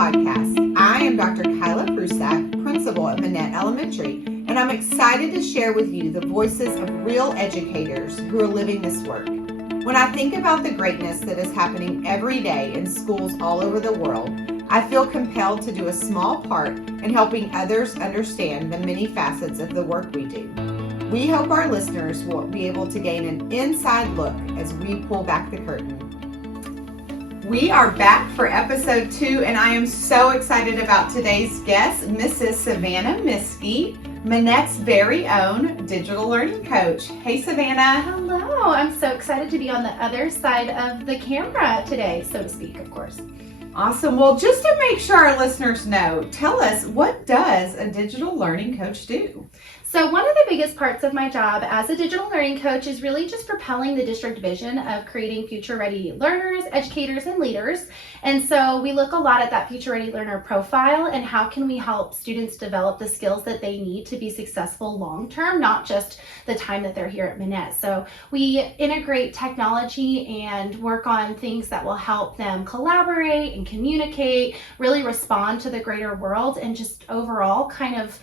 podcast. I am Dr. Kyla Prusak, principal at Minett Elementary, and I'm excited to share with you the voices of real educators who are living this work. When I think about the greatness that is happening every day in schools all over the world, I feel compelled to do a small part in helping others understand the many facets of the work we do. We hope our listeners will be able to gain an inside look as we pull back the curtain. We are back for episode 2, and I am so excited about today's guest, Mrs. Savannah Miske, Minett's very own digital learning coach. Hey, Savannah. Hello. I'm so excited to be on the other side of the camera today, so to speak, of course. Awesome. Well, just to make sure our listeners know, tell us, what does a digital learning coach do? So one of the biggest parts of my job as a digital learning coach is really just propelling the district vision of creating future-ready learners, educators, and leaders. And so we look a lot at that future-ready learner profile and how can we help students develop the skills that they need to be successful long-term, not just the time that they're here at Minett. So we integrate technology and work on things that will help them collaborate and communicate, really respond to the greater world, and just overall kind of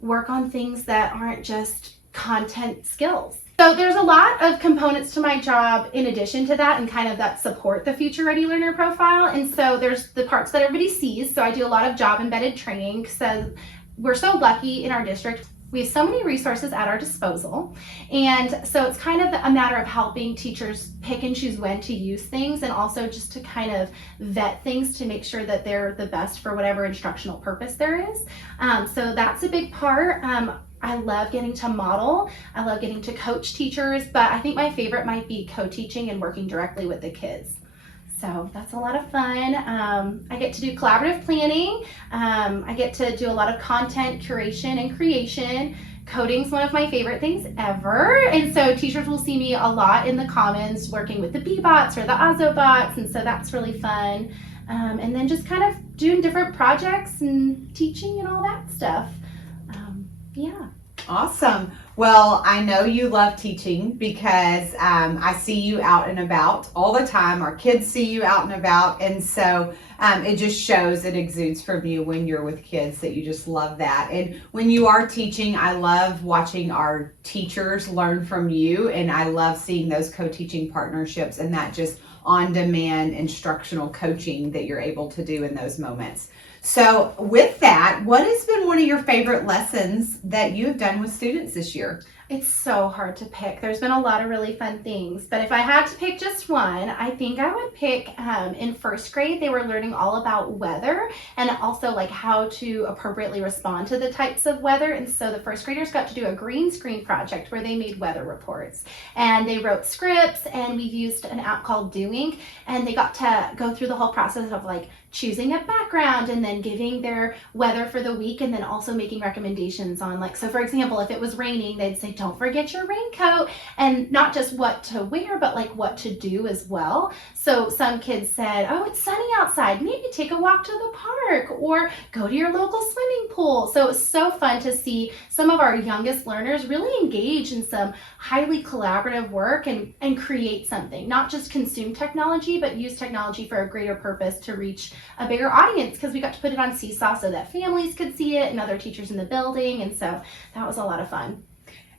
work on things that aren't just content skills. So there's a lot of components to my job in addition to that and kind of that support the future ready learner profile. And so there's the parts that everybody sees. So I do a lot of job embedded training. So we're so lucky in our district. We have so many resources at our disposal. And so it's kind of a matter of helping teachers pick and choose when to use things, and also just to kind of vet things to make sure that they're the best for whatever instructional purpose there is. So that's a big part. I love getting to model. I love getting to coach teachers, but I think my favorite might be co-teaching and working directly with the kids. So that's a lot of fun. I get to do collaborative planning. I get to do a lot of content curation and creation. Coding's one of my favorite things ever. And so teachers will see me a lot in the Commons working with the B-bots or the Ozobots. And so that's really fun. And then just kind of doing different projects and teaching and all that stuff. Yeah. Awesome. Well, I know you love teaching because I see you out and about all the time. Our kids see you out and about. And so it just shows, it exudes from you when you're with kids that you just love that. And when you are teaching, I love watching our teachers learn from you. And I love seeing those co-teaching partnerships and that just on-demand instructional coaching that you're able to do in those moments. So with that, what has been one of your favorite lessons that you have done with students this year? It's so hard to pick. There's been a lot of really fun things, but if I had to pick just one, I think I would pick in first grade, they were learning all about weather and also like how to appropriately respond to the types of weather. And so the first graders got to do a green screen project where they made weather reports and they wrote scripts, and we used an app called Doing, and they got to go through the whole process of like choosing a background and then giving their weather for the week, and then also making recommendations on, like, so for example, if it was raining, they'd say, don't forget your raincoat, and not just what to wear, but like what to do as well. So some kids said, oh, it's sunny outside, maybe take a walk to the park or go to your local swimming pool. So it was so fun to see some of our youngest learners really engage in some highly collaborative work and create something, not just consume technology, but use technology for a greater purpose to reach a bigger audience, because we got to put it on Seesaw so that families could see it and other teachers in the building. And so that was a lot of fun.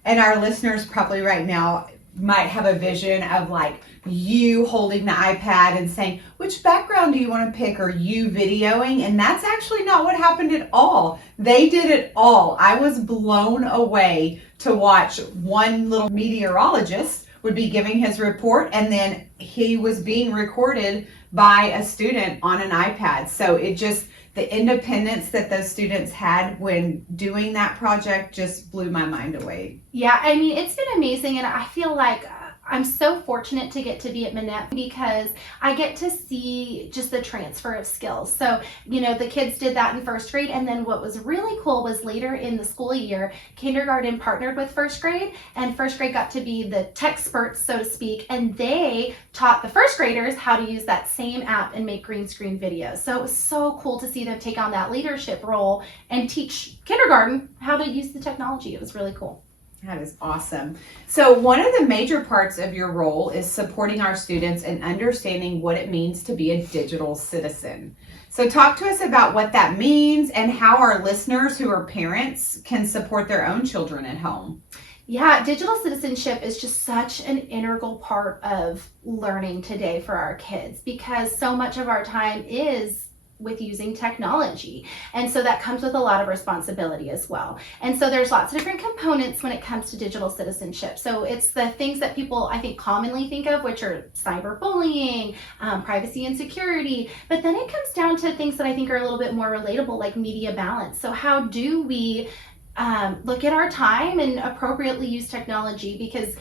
And our listeners probably right now might have a vision of like you holding the iPad and saying, which background do you want to pick, or you videoing? And that's actually not what happened at all. They did it all. I was blown away to watch one little meteorologist would be giving his report, and then he was being recorded by a student on an iPad. So it just, the independence that those students had when doing that project just blew my mind away. Yeah, I mean, it's been amazing, and I feel like I'm so fortunate to get to be at Minett because I get to see just the transfer of skills. So, you know, the kids did that in first grade, and then what was really cool was later in the school year, kindergarten partnered with first grade, and first grade got to be the tech experts, so to speak, and they taught the first graders how to use that same app and make green screen videos. So it was so cool to see them take on that leadership role and teach kindergarten how to use the technology. It was really cool. That is awesome. So one of the major parts of your role is supporting our students and understanding what it means to be a digital citizen. So talk to us about what that means and how our listeners who are parents can support their own children at home. Yeah, digital citizenship is just such an integral part of learning today for our kids because so much of our time is with using technology. And so that comes with a lot of responsibility as well. And so there's lots of different components when it comes to digital citizenship. So it's the things that people, I think, commonly think of, which are cyberbullying, privacy and security. But then it comes down to things that I think are a little bit more relatable, like media balance. So how do we look at our time and appropriately use technology? Because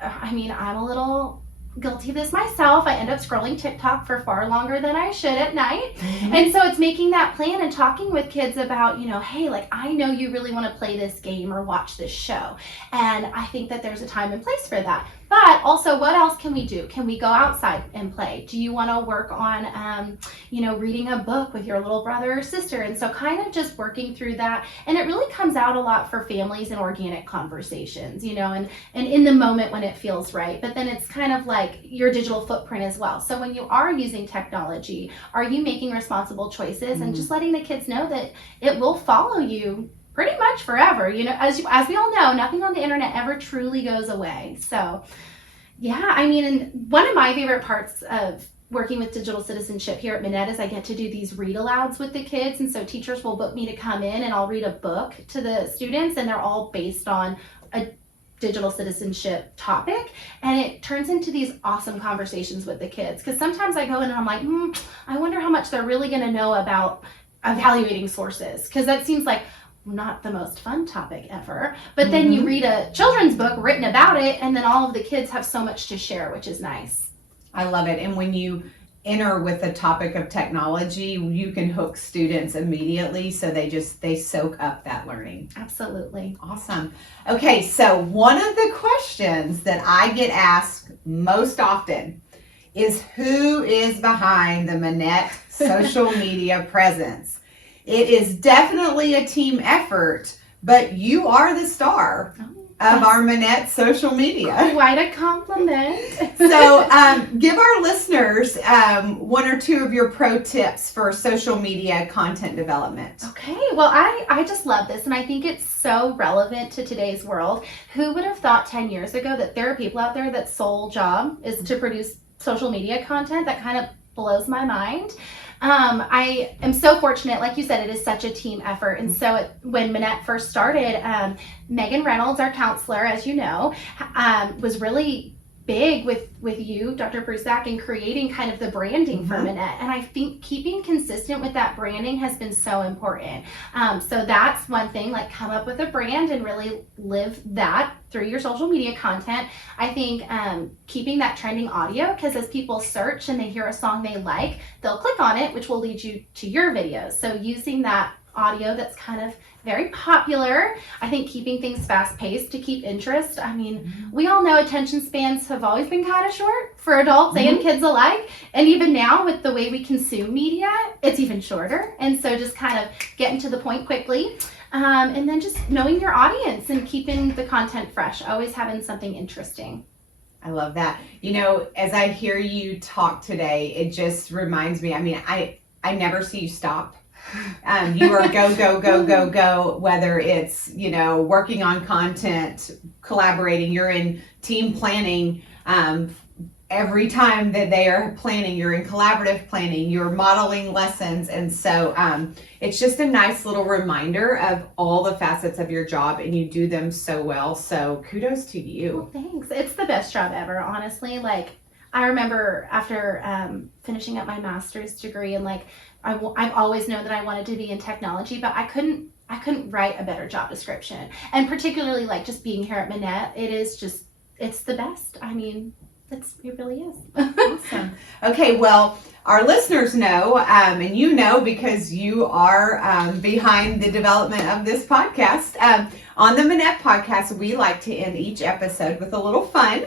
I'm a little guilty of this myself. I end up scrolling TikTok for far longer than I should at night. Mm-hmm. And so it's making that plan and talking with kids about, hey, like, I know you really want to play this game or watch this show. And I think that there's a time and place for that. But also, what else can we do? Can we go outside and play? Do you want to work on, reading a book with your little brother or sister? And so kind of just working through that. And it really comes out a lot for families and organic conversations, and in the moment when it feels right. But then it's kind of like your digital footprint as well. So when you are using technology, are you making responsible choices and just letting the kids know that it will follow you pretty much forever? As we all know, nothing on the internet ever truly goes away. So yeah, and one of my favorite parts of working with digital citizenship here at Minett is I get to do these read alouds with the kids. And so teachers will book me to come in and I'll read a book to the students, and they're all based on a digital citizenship topic, and it turns into these awesome conversations with the kids. Because sometimes I go in and I'm like, I wonder how much they're really going to know about evaluating sources, because that seems like not the most fun topic ever. But then you read a children's book written about it, and then all of the kids have so much to share, which is nice. I love it. And when you enter with the topic of technology, you can hook students immediately, so they soak up that learning. Absolutely. Awesome. Okay, so one of the questions that I get asked most often is, who is behind the Minett social media presence? It is definitely a team effort, but you are the star of our Minett social media. Quite a compliment. So give our listeners one or two of your pro tips for social media content development. Okay, well, I just love this, and I think it's so relevant to today's world. Who would have thought 10 years ago that there are people out there that sole job is to produce social media content? That kind of blows my mind. I am so fortunate, like you said, it is such a team effort. And so when Minett first started, Megan Reynolds, our counselor, as you know, was really big with you, Dr. Prusak, in creating kind of the branding for Minett. And I think keeping consistent with that branding has been so important. So that's one thing, like come up with a brand and really live that through your social media content. I think keeping that trending audio, because as people search and they hear a song they like, they'll click on it, which will lead you to your videos. So using that audio that's kind of very popular. I think keeping things fast-paced to keep interest. We all know attention spans have always been kind of short for adults and kids alike. And even now with the way we consume media, it's even shorter. And so just kind of getting to the point quickly. And then just knowing your audience and keeping the content fresh, always having something interesting. I love that. As I hear you talk today, it just reminds me, I never see you stop. You are go, go, go, go, go, whether it's, working on content, collaborating, you're in team planning. Every time that they are planning, you're in collaborative planning, you're modeling lessons. And so it's just a nice little reminder of all the facets of your job, and you do them so well. So kudos to you. Well, thanks. It's the best job ever, honestly. Like, I remember after finishing up my master's degree, and I've always known that I wanted to be in technology, but I couldn't write a better job description. And particularly just being here at Minett, it's the best. It really is. Awesome. Okay, well, our listeners know, and you know because you are behind the development of this podcast. On the Minett podcast, we like to end each episode with a little fun.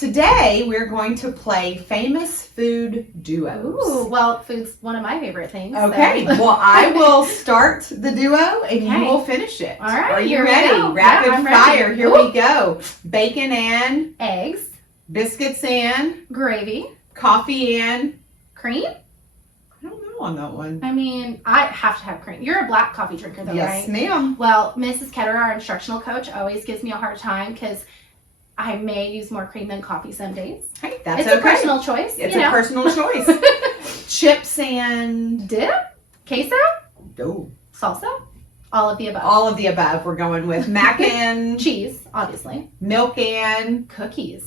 Today, we're going to play famous food duos. Ooh, well, food's one of my favorite things. Okay, so. well, I will start the duo and you will finish it. All right, Are you here we ready? go. Rapid I'm fire. ready. Here Ooh. we go. Bacon and Eggs, biscuits and gravy, coffee and cream. I don't know on that one. I mean, I have to have cream. You're a black coffee drinker, though, Yes, right? ma'am. Well, Mrs. Ketterer, our instructional coach, always gives me a hard time because I may use more cream than coffee some days. Hey, that's It's okay. a personal choice. It's you a know. personal choice. Chips and Dip, queso, oh, salsa, all of the above. all of the above. We're going with mac and Cheese, obviously. milk and Cookies.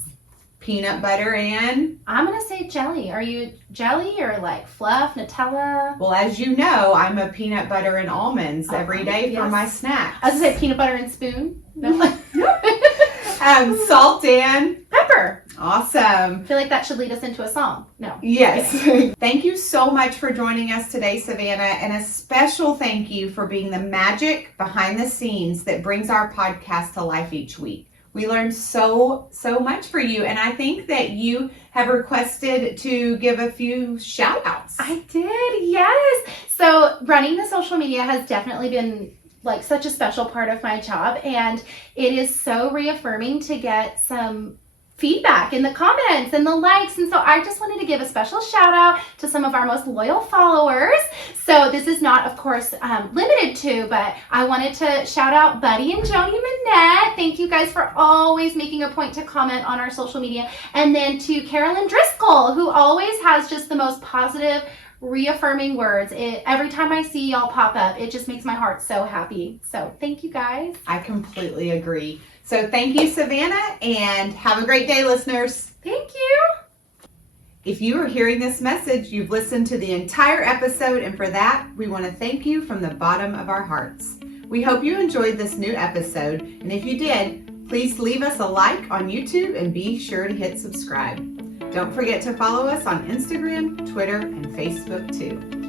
peanut butter and I'm going to say jelly. Are you jelly or like fluff, Nutella? well, as you know, I'm a peanut butter and almonds every day for yes. my snacks. I was going to say peanut butter and spoon. No. Salt and Pepper. awesome. I feel like that should lead us into a song. No. Yes. Thank you so much for joining us today, Savannah, and a special thank you for being the magic behind the scenes that brings our podcast to life each week. We learned so much for you, and I think that you have requested to give a few shout outs. I did, yes. So running the social media has definitely been like such a special part of my job, and it is so reaffirming to get some feedback in the comments and the likes. And so I just wanted to give a special shout out to some of our most loyal followers. So this is not, of course, limited to, but I wanted to shout out Buddy and Joni Minett. Thank you guys for always making a point to comment on our social media. And then to Carolyn Driscoll, who always has just the most positive, reaffirming words. Every time I see y'all pop up, it just makes my heart so happy. So thank you guys. I completely agree. So thank you, Savannah, and have a great day, listeners. Thank you. If you are hearing this message, you've listened to the entire episode, and for that, we want to thank you from the bottom of our hearts. We hope you enjoyed this new episode, and if you did, please leave us a like on YouTube and be sure to hit subscribe. Don't forget to follow us on Instagram, Twitter, and Facebook too.